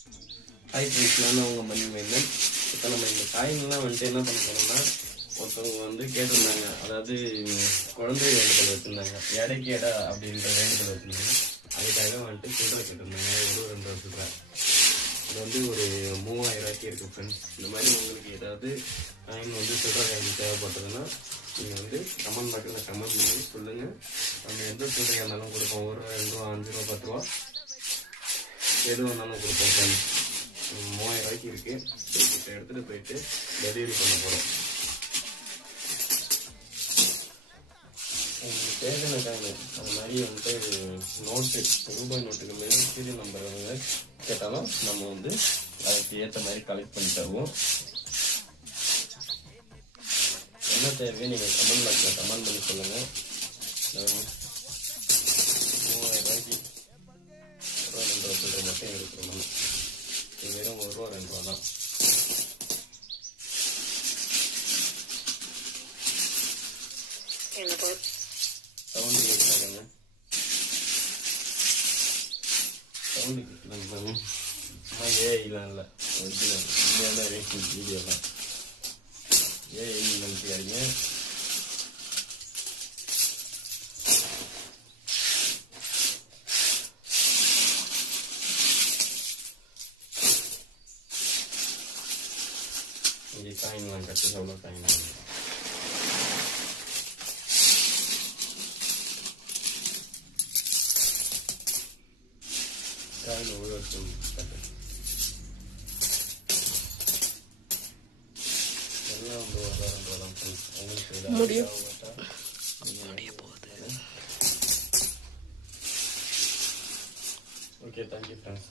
Hi friends, நான் உங்கள் மணி மைந்தன். இப்போ நம்ம இந்த காயின்லாம் வந்துட்டு என்ன பண்ண போகிறோம்னா, ஒருத்தவங்க வந்து கேட்டிருந்தாங்க. அதாவது குழந்தை வேண்டுதல் வச்சுருந்தாங்க, எடைக்கு எடை அப்படின்ற வேண்டுதல் வச்சுருந்தாங்க. அதுக்காக வந்துட்டு சில்லறை கேட்டிருந்தாங்க, ஒரு 2 சில்லறை. இது வந்து ஒரு 3000 ரூபாய்க்கு இருக்குது ஃப்ரெண்ட்ஸ். இந்த மாதிரி உங்களுக்கு ஏதாவது காயின் வந்து சில்லறை காயின் தேவைப்பட்டதுன்னா நீங்கள் வந்து கமெண்ட் பாக்ஸில் கமெண்ட் பண்ணி சொல்லுங்கள். நம்ம எந்த சில்லறையாக இருந்தாலும் கொடுப்போம். 1 ரூபா, 2 ரூபா, 5 ரூபா, 10 ரூபா எது வேணாலும் கொடுப்போம் ஃப்ரெண்ட்ஸ். 3000 ரூபாய்க்கு இருக்குது. இப்போ எடுத்துகிட்டு போயிட்டு டெலிவரி பண்ண போகிறோம். உங்களுக்கு தேவையான காயின் அது மாதிரி வந்துட்டு நோட்டு, ரூபாய் நோட்டுக்கு மேலே சீரியல் நம்பர் வந்து கேட்டாலும் நம்ம வந்து அதுக்கு ஏற்ற மாதிரி கலெக்ட் பண்ணி தருவோம். என்ன தேவையோ நீங்கள் கமெண்ட் பாக்ஸில் கமெண்ட் பண்ணி சொல்லுங்கள். 3000 ரூபாய்க்கு 1 ரூபா 2 ரூபா சில்லறை மட்டும் எடுக்கிறோம். இது வெறும் 1 ரூபா 2 ரூபா தான். சவுண்டு கேட்குறாங்க, சவுண்டு கேட்கலாங்க. ஏஐலாம் இல்லை, ஒரிஜினல் உண்மையான ரேட்டிங் வீடியோலாம். ஏஐ நினைக்காதீங்க. இங்கே காயின்லாம் கட்டு எவ்வளோ காயின் காயின் எவ்வளோ கட்டு எல்லாம் வந்து 1 ரூபா 2 ரூபா தான் ஃப்ரெண்ட்ஸ். உங்களுக்கு முடியும் போகுது. Okay, thank you friends.